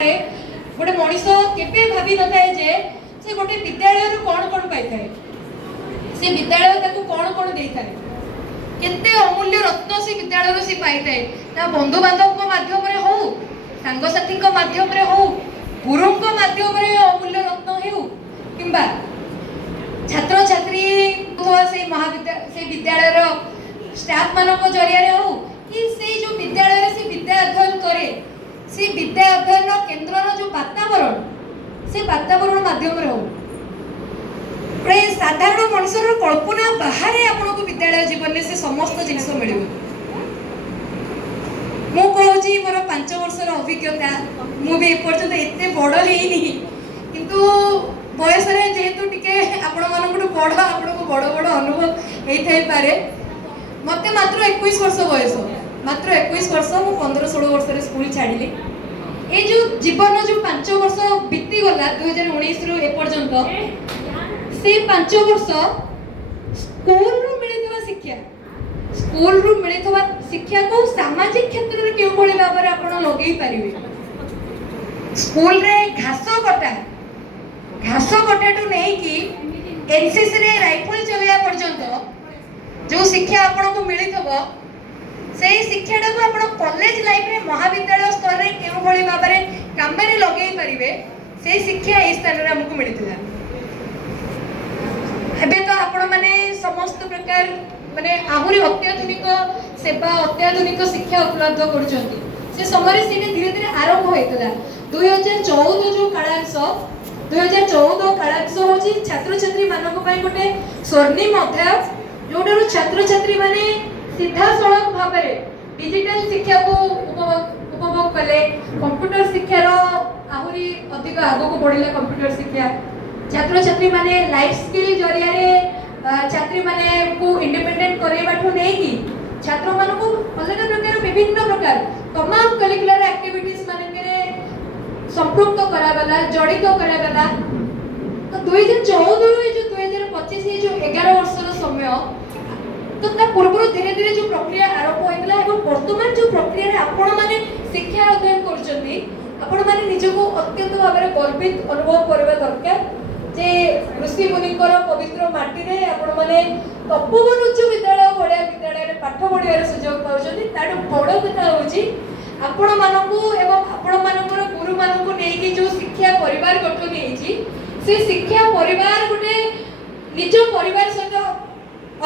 गोटे मनीष केबे भाभी न थाए जे से गोटे विद्यालय रु कोन कोन पाई थाए से विद्यालय ताको कोन कोन देई थाए केते अमूल्य रत्न से विद्यालय रु से पाई थाए ता बंधु बांधव को माध्यम रे हो संग साथी को माध्यम रे हो गुरु को माध्यम रे अमूल्य रत्न हेउ किंबा छात्र छात्री को से महाविद्यालय से विद्यालय रो स्टाफ मानो को जरिया रे हो कि से जो विद्यालय रे से विद्या अध्ययन करे से विद्या अध्ययन केन्द्र जो वातावरण से वातावरण माध्यम हो साधारण मनुष्य कल्पना बाहर आपको विद्यालय जीवन में से समस्त जिनस मिल मुझे मोर 5 वर्षर अभिज्ञता मुझे एपर्यंत एत बड़ है किंतु बयस जेहेतु टिके आपण मानक बड़ आपको बड़ बड़ अनुभव होता पारे मत मात्र 21 वर्ष बयस मात्र 21 वर्ष मु 15-16 वर्ष स्कूल छाड़िली ये जो जीवन जो 5 वर्ष बीती गला 2019 रु एपर्यंत से 5 वर्ष स्कूल रु मिलितवा शिक्षा को सामाजिक क्षेत्र रे केउ भली भाबरे आपण लगेई परिबे स्कूल रे घास कटा टू नहीं कि एनसीसी रे राइफल चलाया पर्यंत जो शिक्षा आपण को मिलितबो से शिक्षाटा को आपण कॉलेज लाइफ रे महाविद्यालय स्तर रे केउ भली भाबरे काम रे लगेई परिबे से शिक्षा ए स्थान रे हमकु मिलितला एबे तो आपण माने समस्त प्रकार माने आहुरी अत्याधुनिक सेवा अत्याधुनिक शिक्षा उपलब्ध करछंती से समय से धीरे धीरे आरंभ होइतला 2014 जो कालांश होची छात्र छात्री मानक पई गोटे स्वर्णिम अध्याय जोडर छात्र छात्री माने सीधा सड़क भाव डिजिटल शिक्षा को उपभोग कले कंप्यूटर शिक्षार आहुरी अधिक आग को बढ़िला कंप्यूटर शिक्षा छात्र छात्री माने लाइफ स्किल जरिया रे छात्री माने को इंडिपेंडेंट करेबाठू नै कि छात्र मान को अलग प्रकार विभिन्न प्रकार तमाम करिकुलर एक्टिविटीज माने करे संपृक्त कराबला जड़ित कराबला तो 2014 रो जो 2025 जो 11 वर्षर समय तो ता पूर्व धीरे धीरे जो प्रक्रिया आरंभ होइतला एवं वर्तमान जो प्रक्रिया रे आपण माने शिक्षा अध्ययन करछंती आपण माने निजको अत्यंत भाबरे गर्वित अनुभव करबा दरकार जे ऋषि मुनिकर पवित्र माटी रे आपण माने तपोवन उच्च विद्यालय बड़िया विद्यालय रे पाठ पढिबार सुयोग पाउछंती ताडू बड़ कथा होची आपण मानकू एवं आपण मानकर गुरु मानकू नेकी जो शिक्षा परिवार गठन हेची से शिक्षा परिवार गुटे निज परिवार सहित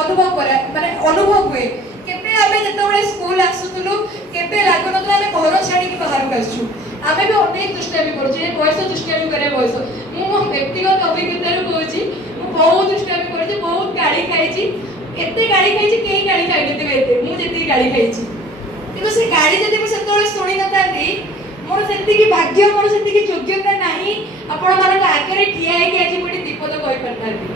अनुभव करा माने अनुभव हुए केबे आमे जतबे स्कूल आसुतलु केबे लागनतला आमे घर छाडी के बाहर आसछु आमे भी अनेक दुष्टामी करछु ए बयस दुष्टामी करे बयस मु व्यक्तिगत अभिज्ञता रो कहूची मु बहुत दुष्टामी करछि बहुत गाड़ी खाइछि एते गाड़ी खाइछि केही गाड़ी खाइ नथिबे एते मु जेती गाड़ी खाइछि किंतु से गाड़ी जदी मु सेतोळे सुनि नथांती मोर सेति की भाग्य मोर सेति की योग्यता नाही आपण मानक आगरे ठिया हे कि आज मोटी दीपद कहि परतांती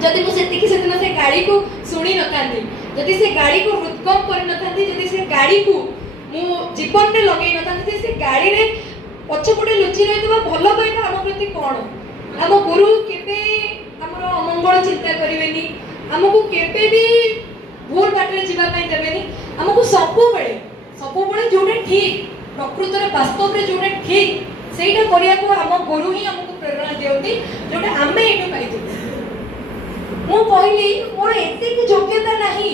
जदि मु सेति की सेदिन से गाड़ी को सुनी नथांती जदि से गाड़ी को हृदकम कर नथांती जदि से गाड़ी को मु जीवन रे लगेई नथांती से गाड़ी रे पछपटे लुचि रहितबा भलो कहिना हम प्रति कोन हम गुरु केबे हमरो अमंगल चिंता करिवेनी हमकु केबे भी भूल बाटरे जीवा पई देबेनी हमकु सबु बेले जोटे ठीक प्रकृत रे वास्तव रे जोटे ठीक सेटा करिया को हम गुरु ही हमकु प्रेरणा देउती जोटा हमें एटु पाइथि मु कहली मोर एते की योग्यता नाही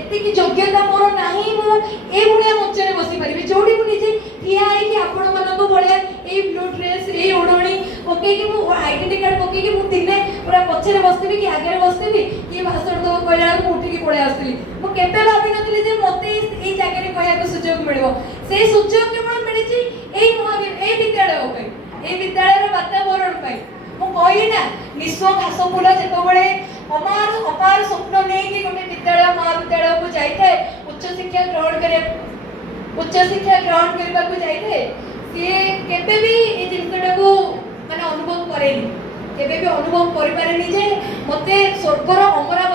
एते की योग्यता मोर नाही मु ए बुढिया मंचरे बसी परिबे जोडी मु निजे ठिया है कि आपण मन को बळिया ए ब्लू ड्रेस ए ओढणी ओके कि मु आइडेंटिटी कार्ड ओके कि मु दिने पूरा पछरे बसतिबी कि आगे बसतिबी कि भाषण दो कहला मु उठी कि पळे आसली मु केबे भाबी नथली जे मते ए जागे रे कहया को सुयोग मिलबो से सुयोग केवल मिलिची ए विद्यालय पे ए विद्यालय रे वातावरण पे मु कहली ना निस्व घास फूल जेतबळे अपार स्वप्न नहीं कि गोटे विद्यालय महाविद्यालय को जाइए उच्च शिक्षा ग्रहण करने को जाइए सी केबे भी ए जिनसटा को माने अनुभव करेनी केबे भी अनुभव करि पारेनी जे मते स्वर्गर अमरावती